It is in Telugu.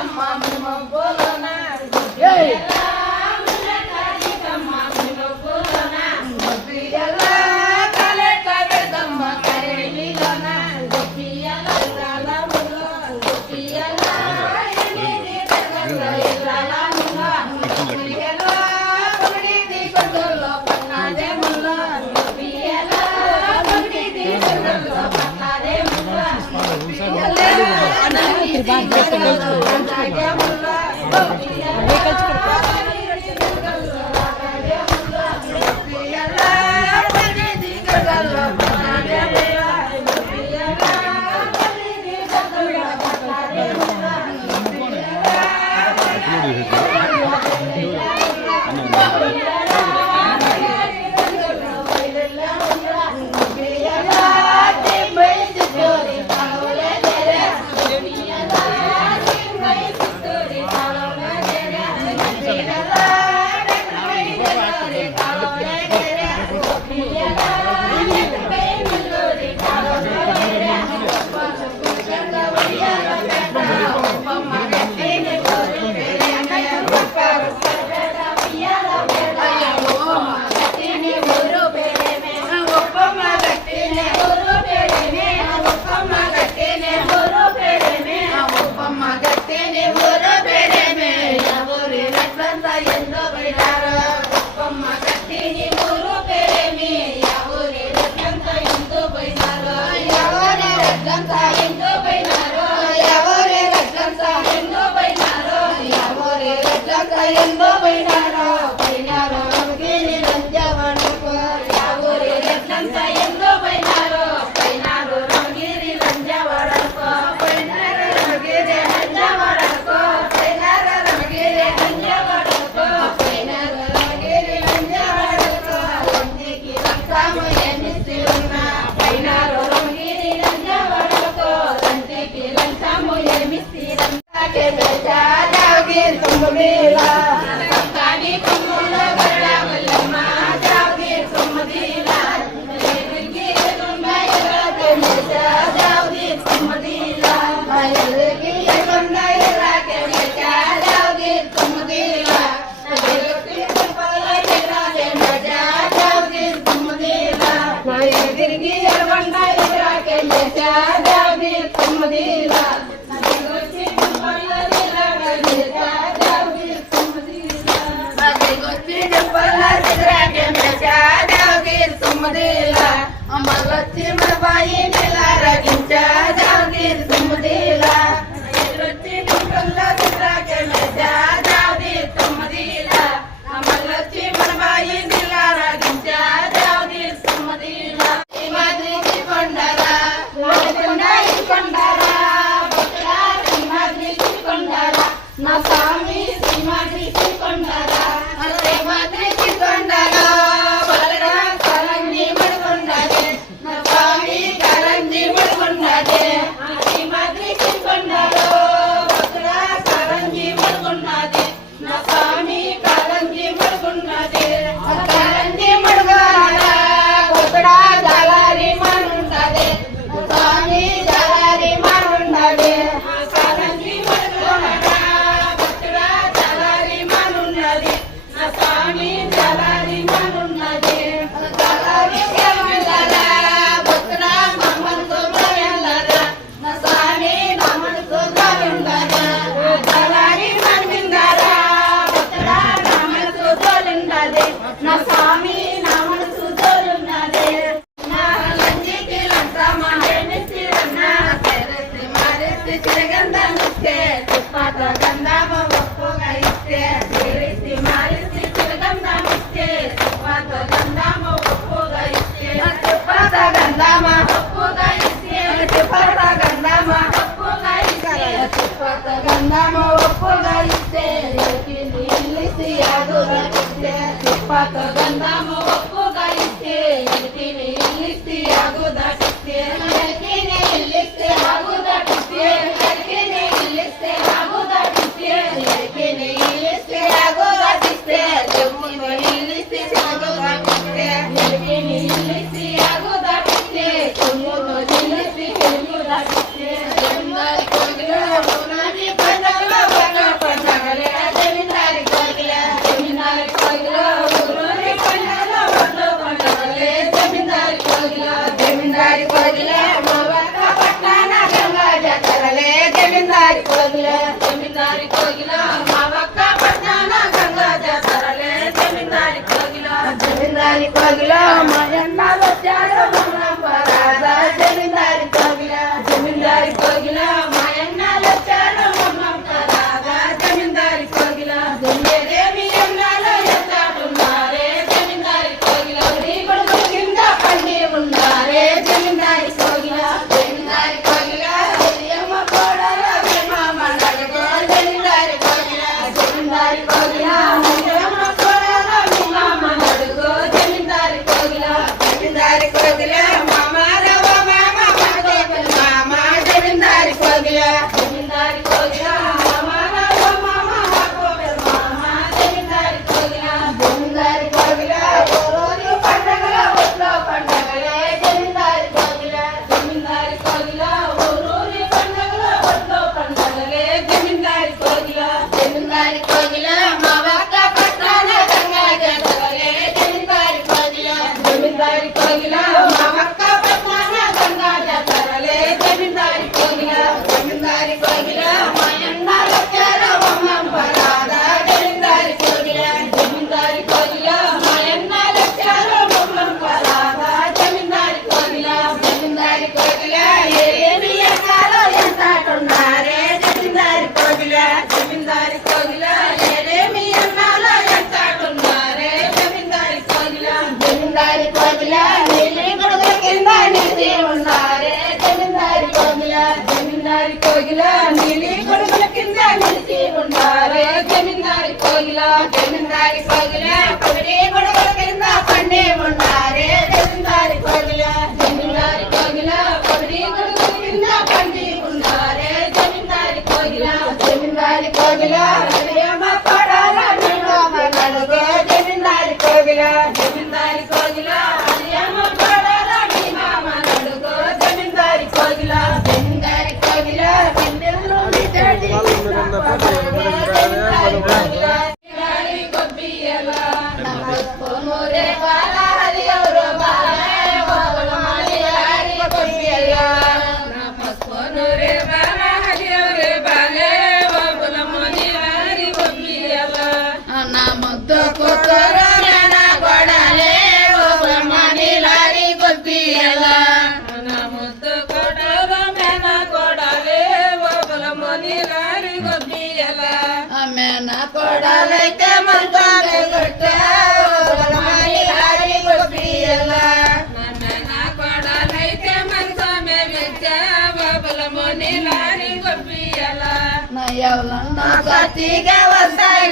Terima kasih. జమీందారి కోగిల మాయన్నాలు వచ్చారు రాధా జమీందారి కోగిల జమీందారి కోగిల మాయన్నాలు వచ్చారు రాధా జమీందారి కోగిల దేవి అన్నాలో ఎత్తాడున్నారే జమీందారి కోగిల నీ కొడుకు కింద పండి ఉన్నారే జమీందారి కోగిల జమీందారి కోగిల అమ్మ కోడల మామ నడుగో జమీందారి కోగిల జమీందారి కోగిల జమీందారి కోగిల నీలి కొడుకుల కింద నిలిచి ఉన్నారే జమీందారి కోగిల జమీందారి కోగిల పగడి కొడుకుల కింద పండి ఉన్నారే జమీందారి కోగిల జమీందారి కోగిల పగడి కొడుకుల కింద పండి ఉన్నారే జమీందారి కోగిల జమీందారి కోగిల అమ్మ కోడల మామ నడుగో జమీందారి కోగిల జమీందారి కోగిల అమ్మ కోడల మామ నడుగో జమీందారి కోగిల జమీందారి కోగిల నా ముద్దు కూతురు నా గొడలే మనీలారి గొప్పియలా నా ముద్దు కూతురు నా గొడలే మనీలారి గొప్పియలా మేన కొడలైతే మంచానే కొట్టే మనీలారి గొప్పియలా మేన కొడలైతే మంచమే వెచ్చే మనీలారి గొప్పియలా నా ఎవలన్నా కత్తిగా వస్తాయి